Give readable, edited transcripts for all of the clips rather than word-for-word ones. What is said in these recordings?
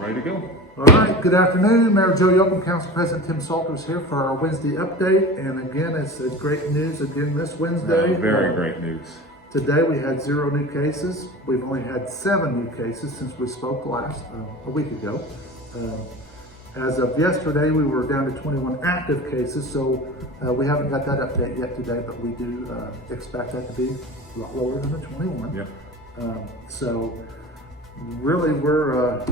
ready to go. All right, good afternoon. Mayor Joe Yoakum, Council President Tim Salters here for our Wednesday update. And again, it's great news again this Wednesday. Very great news. Today we had 0 new cases. We've only had 7 new cases since we spoke last, a week ago. As of yesterday, we were down to 21 active cases, so we haven't got that update yet today, but we do expect that to be a lot lower than the 21. Yeah. So really we're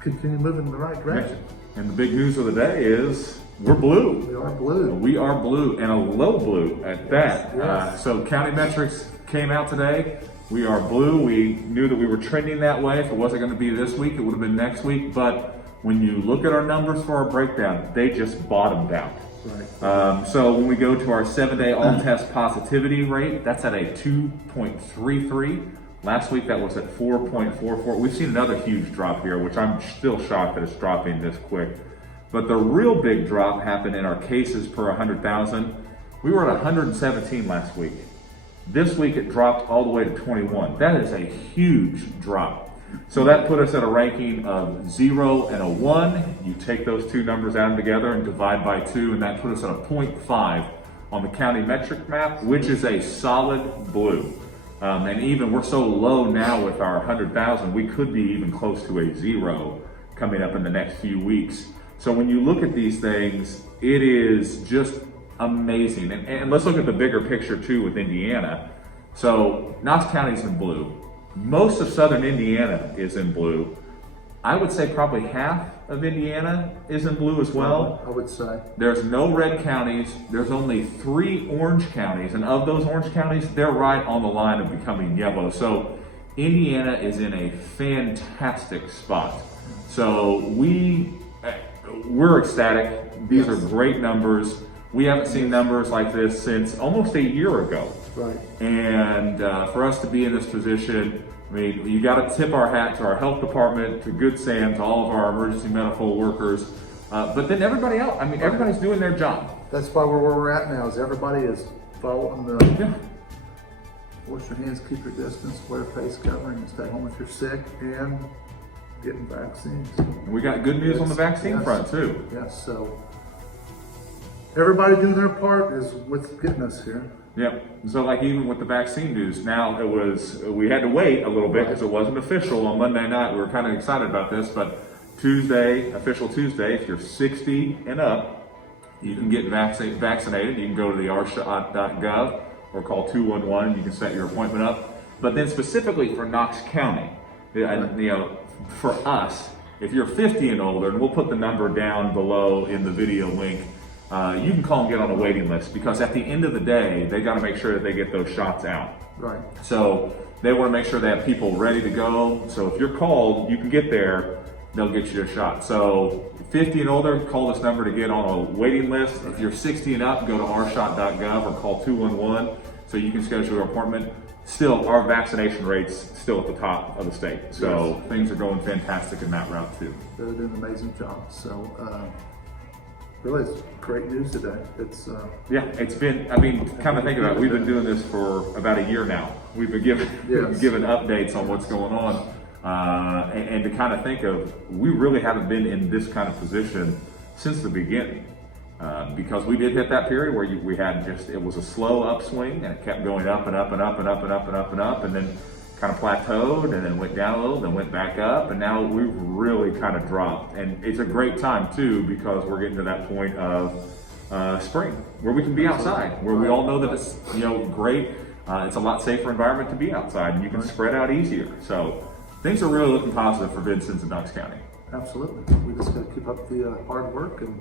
continue moving in the right direction. And the big news of the day is we're blue. We are blue. We are blue, and a low blue at that. Yes. So County Metrics came out today. We are blue. We knew that we were trending that way. If it wasn't going to be this week, it would have been next week. But when you look at our numbers for our breakdown, they just bottomed out. Right. So when we go to our 7-day all-test positivity rate, that's at a 2.33. Last week that was at 4.44. We've seen another huge drop here, which I'm still shocked that it's dropping this quick. But the real big drop happened in our cases per 100,000. We were at 117 last week. This week it dropped all the way to 21. That is a huge drop. So that put us at a ranking of 0 and a 1. You take those two numbers, add them together and divide by 2, and that put us at a 0.5 on the county metric map, which is a solid blue. And even we're so low now with our 100,000, we could be even close to a 0 coming up in the next few weeks. So when you look at these things, it is just amazing. And let's look at the bigger picture too with Indiana. So Knox County's in blue. Most of southern Indiana is in blue. I would say probably half of Indiana is in blue as well. I would say. There's no red counties. There's only 3 orange counties. And of those orange counties, they're right on the line of becoming yellow. So Indiana is in a fantastic spot. So we're ecstatic. These are great numbers. We haven't seen numbers like this since almost a year ago. Right. And for us to be in this position, I mean, you got to tip our hat to our health department, to Good Sam's, all of our emergency medical workers, but then everybody else. I mean, everybody's doing their job. That's why where we're at now is everybody is following the Yeah. wash your hands, keep your distance, wear a face covering, and stay home if you're sick, and getting vaccines. And we got good news on the vaccine Yes. front too. Yes, so everybody doing their part is what's getting us here. Yep. So like even with the vaccine news, now we had to wait a little bit because it wasn't official on Monday night. We were kind of excited about this, but Tuesday, official Tuesday, if you're 60 and up, you can get vaccinated. You can go to the rshot.gov or call 211. You can set your appointment up. But then specifically for Knox County, for us, if you're 50 and older, and we'll put the number down below in the video link, you can call and get on a waiting list because at the end of the day, they got to make sure that they get those shots out. Right. So they want to make sure they have people ready to go. So if you're called, you can get there, they'll get you a shot. So 50 and older, call this number to get on a waiting list. If you're 60 and up, go to rshot.gov or call 211 so you can schedule your appointment. Still, our vaccination rate's still at the top of the state. So things are going fantastic in that route too. They're doing an amazing job. So really, it's great news today. It's yeah, it's been, I mean, kind of think about it. We've been doing this for about a year now. We've been given updates on what's going on. And to kind of think of, we really haven't been in this kind of position since the beginning. Because we did hit that period where we had it was a slow upswing and it kept going up and up and up and up and up and up and up and then kind of plateaued and then went down a little, then went back up, and now we've really kind of dropped. And it's a great time too because we're getting to that point of spring where we can be outside, where we all know that it's great. It's a lot safer environment to be outside and you can spread out easier. So things are really looking positive for Vincennes and Knox County. Absolutely. We just got to keep up the hard work and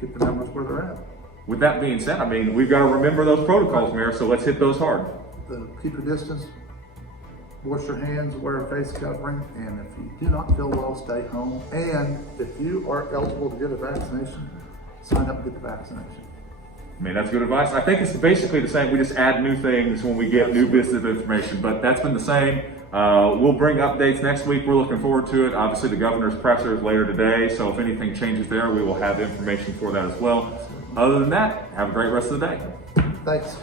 keep the numbers where they're at. With that being said, I mean, we've got to remember those protocols, Mayor, so let's hit those hard. Keep your distance, wash your hands, wear a face covering, and if you do not feel well, stay home. And if you are eligible to get a vaccination, sign up and get the vaccination. I mean, that's good advice. I think it's basically the same. We just add new things when we get new bits of information, but that's been the same. We'll bring updates next week. We're looking forward to it. Obviously, the governor's presser is later today, so if anything changes there, we will have information for that as well. Other than that, have a great rest of the day. Thanks.